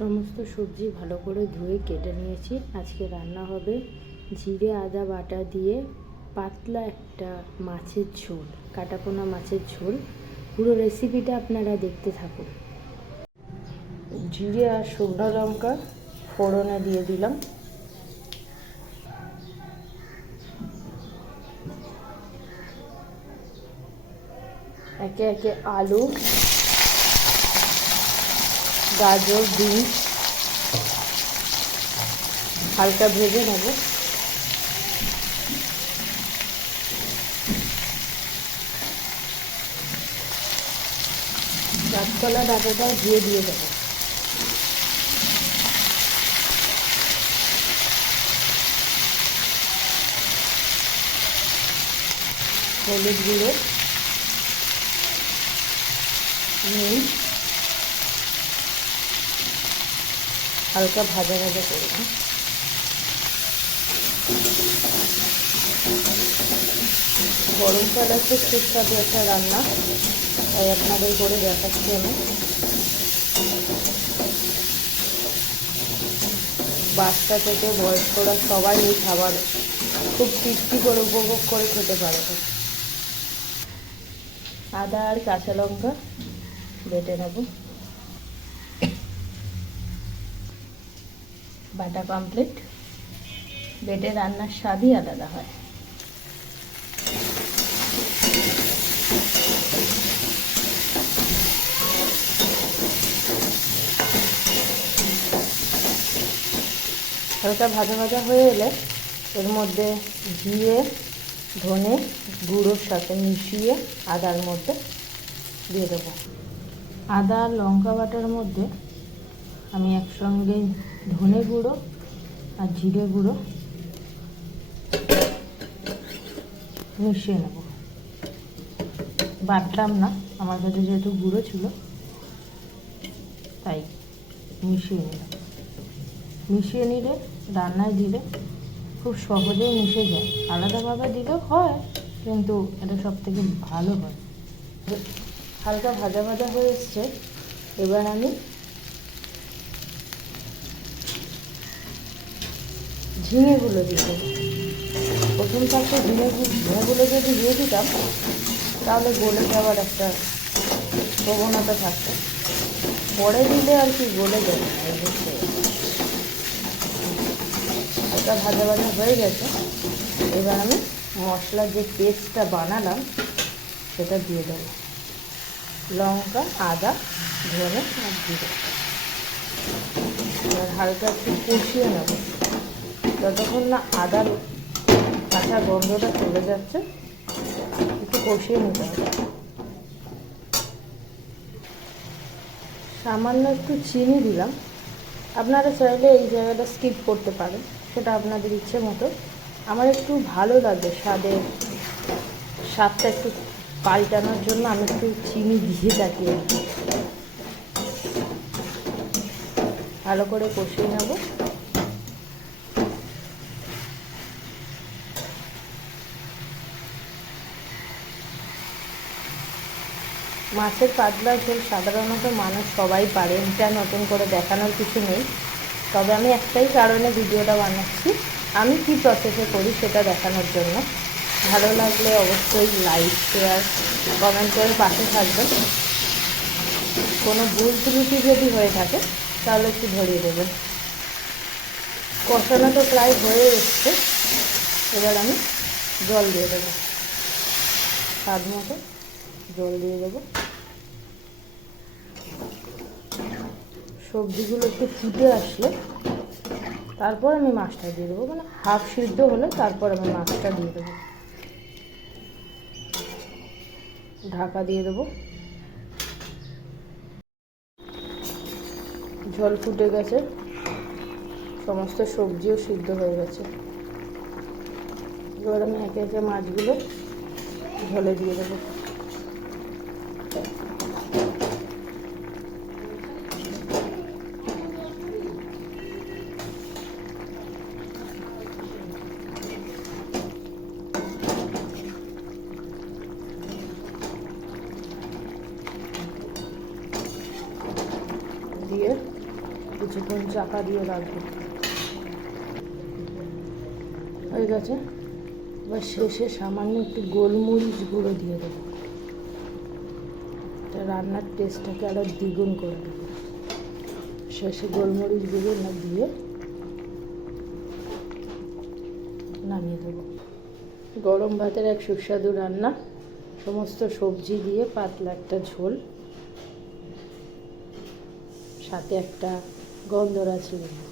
সমস্ত সবজি ভালো করে ধুয়ে কেটে নিয়েছি। আজকে রান্না হবে জিরে আদা বাটা দিয়ে পাতলা একটা মাছের ঝোল, কাটাপোনা মাছের ঝোল। পুরো রেসিপিটা আপনারা দেখতে থাকুন। জিরে আর শুকনো লঙ্কা ফোড়নে দিয়ে দিলাম। একে একে আলু, গাজর, বিনস হালকা ভেজে নেব। কাঁচকলা ডাঁটাটা দিয়ে দেবো। হলুদ গুঁড়ো, নুন হালকা ভাজা ভাজা করব। গরমকাল আছে, সুস্বাদু একটা রান্না, তাই আপনাদের করে দেখাচ্ছি আমি। বাচ্চা থেকে বয়স্করা সবাই এই খাবার খুব তৃপ্তি করে উপভোগ করে খেতে পারে। আদা আর কাঁচা লঙ্কা বেটে নেব। বাটা কমপ্লিট। বেটে রান্নার স্বাদই আলাদা হয়। হালকা ভাজা ভাজা হয়ে এলে এর মধ্যে জিরে ধনে গুঁড়োর সাথে মিশিয়ে আদার মধ্যে দিয়ে দেবো। আদা আর লঙ্কা বাটার মধ্যে আমি একসঙ্গে ধনে গুঁড়ো আর জিরে গুঁড়ো মিশিয়ে নেব। বাটলাম না, আমার কাছে যেহেতু গুঁড়ো ছিল তাই মিশিয়ে নিলাম। মিশিয়ে নিলে রান্নায় দিলে খুব সহজেই মিশে যায়। আলাদাভাবে দিলেও হয়, কিন্তু এটা সব থেকে ভালো হয়। হালকা ভাজা ভাজা হয়ে এসছে। এবার আমি ঝিঙেগুলো দিয়ে দেবো। প্রথম থাকতে ঝিঙেগুলো যদি দিয়ে দিতাম তাহলে গলে যাওয়ার একটা প্রবণতা থাকতো। পরে দিলে আর কি গলে যাবে না। হালকা ভাজা ভাজা হয়ে গেছে। এবার আমি মশলার যে পেস্টটা বানালাম সেটা দিয়ে দেবো। লঙ্কা, আদা, ধনে আর জিরে। এবার হালকা একটু কষিয়ে নেব যতক্ষণ না আদার কাঁচা গন্ধটা চলে যাচ্ছে। একটু কষিয়ে নিতে হবে। সামান্য একটু চিনি দিলাম। আপনারা চাইলে এই জায়গাটা স্কিপ করতে পারেন, সেটা আপনাদের ইচ্ছে মতো। আমার একটু ভালো লাগে স্বাদটা একটু পাল্টানোর জন্য আমি একটু চিনি দিয়ে থাকি। ভালো করে কষিয়ে নেব। মাছের পাতলা ঝোল সাধারণত মানুষ সবাই পারে, এটা নতুন করে দেখানোর কিছু নেই। তবে আমি একটাই কারণে ভিডিওটা বানাচ্ছি, আমি কি প্রসেসে করি সেটা দেখানোর জন্য। ভালো লাগলে অবশ্যই লাইক, শেয়ার, কমেন্ট করে পাশে থাকবেন। কোনো ভুল ত্রুটি যদি হয়ে থাকে তাহলে একটু ধরিয়ে দেবেন। কষানো তো প্রায় হয়ে এসছে। এবার আমি জল দিয়ে দেবো। স্বাদ মতো জল দিয়ে দেবো। সবজিগুলো একটু ফুটে আসলে তারপর আমি মাছটা দিয়ে দেবো, মানে হাফ সিদ্ধ হলে তারপর আমি মাছটা দিয়ে দেবো। ঢাকা দিয়ে দেবো। ঝোল ফুটে গেছে, সমস্ত সবজিও সিদ্ধ হয়ে গেছে। এবার আমি একে একে মাছগুলো ঝোলে দিয়ে দেবো। দিয়ে কিছুক্ষণ চাপা দিয়ে রাখবো। হয়ে গেছে। এবার শেষে সামান্য একটু গোলমরিচ গুঁড়ো দিয়ে দেবো, এটা রান্নার টেস্টটাকে আরও দ্বিগুণ করে দেবো। শেষে গোলমরিচ গুঁড়ো না দিয়ে নামিয়ে দেবো। গরম ভাতের এক সুস্বাদু রান্না, সমস্ত সবজি দিয়ে পাতলা একটা ঝোল, সাথে একটা গন্ধরাজ লেবু।